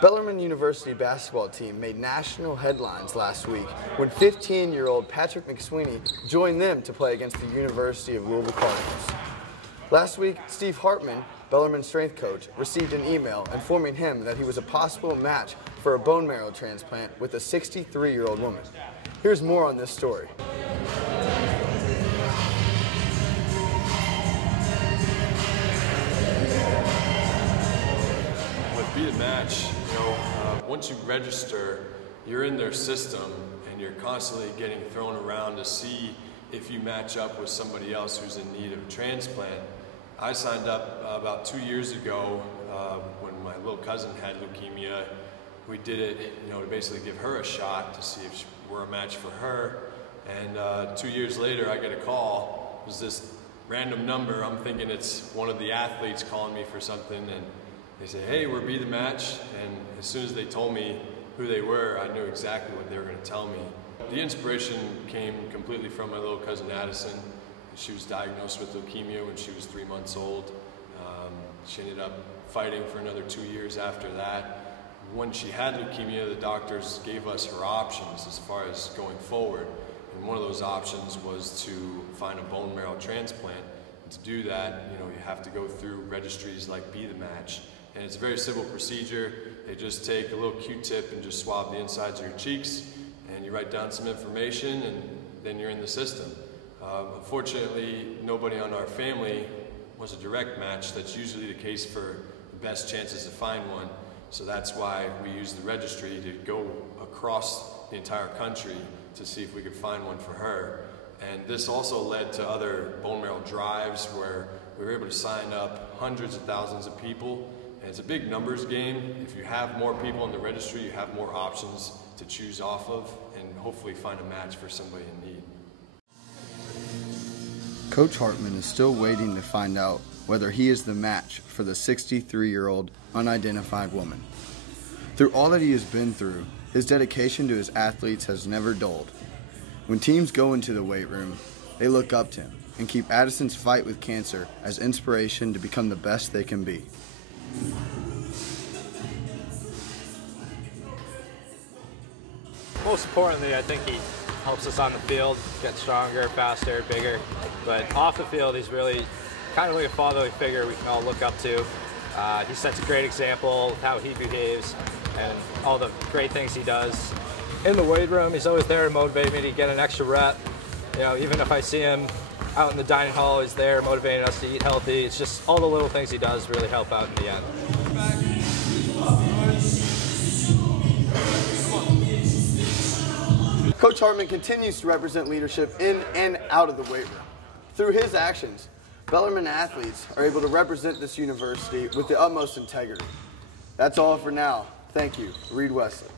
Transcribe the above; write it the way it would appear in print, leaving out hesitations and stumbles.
Bellarmine University basketball team made national headlines last week when 15-year-old Patrick McSweeney joined them to play against the University of Louisville Cardinals. Last week, Steve Hartman, Bellarmine's strength coach, received an email informing him that he was a possible match for a bone marrow transplant with a 63-year-old woman. Here's more on this story. With Be The Match, once you register, you're in their system and you're constantly getting thrown around to see if you match up with somebody else who's in need of a transplant. I signed up about 2 years ago when my little cousin had leukemia. We did it, to basically give her a shot to see if we're a match for her. And 2 years later, I get a call. It was this random number. I'm thinking it's one of the athletes calling me for something, and they say, "Hey, we're Be The Match." And as soon as they told me who they were, I knew exactly what they were going to tell me. The inspiration came completely from my little cousin Addison. She was diagnosed with leukemia when she was 3 months old. She ended up fighting for another 2 years after that. When she had leukemia, the doctors gave us her options as far as going forward. And one of those options was to find a bone marrow transplant. And to do that, you have to go through registries like Be The Match. And it's a very simple procedure. They just take a little Q-tip and just swab the insides of your cheeks, and you write down some information, and then you're in the system. Unfortunately, nobody on our family was a direct match. That's usually the case for the best chances to find one. So that's why we use the registry to go across the entire country to see if we could find one for her. And this also led to other bone marrow drives where we were able to sign up hundreds of thousands of people. And it's a big numbers game. If you have more people in the registry, you have more options to choose off of and hopefully find a match for somebody in need. Coach Hartman is still waiting to find out whether he is the match for the 63-year-old unidentified woman. Through all that he has been through, his dedication to his athletes has never dulled. When teams go into the weight room, they look up to him and keep Addison's fight with cancer as inspiration to become the best they can be. Most importantly, I think he helps us on the field get stronger, faster, bigger. But off the field, he's really kind of like a fatherly figure we can all look up to. He sets a great example of how he behaves and all the great things he does. In the weight room, he's always there to motivate me to get an extra rep. Even if I see him out in the dining hall, he's there motivating us to eat healthy. It's just all the little things he does really help out in the end. Coach Hartman continues to represent leadership in and out of the weight room. Through his actions, Bellarmine athletes are able to represent this university with the utmost integrity. That's all for now. Thank you. Reed Wesley.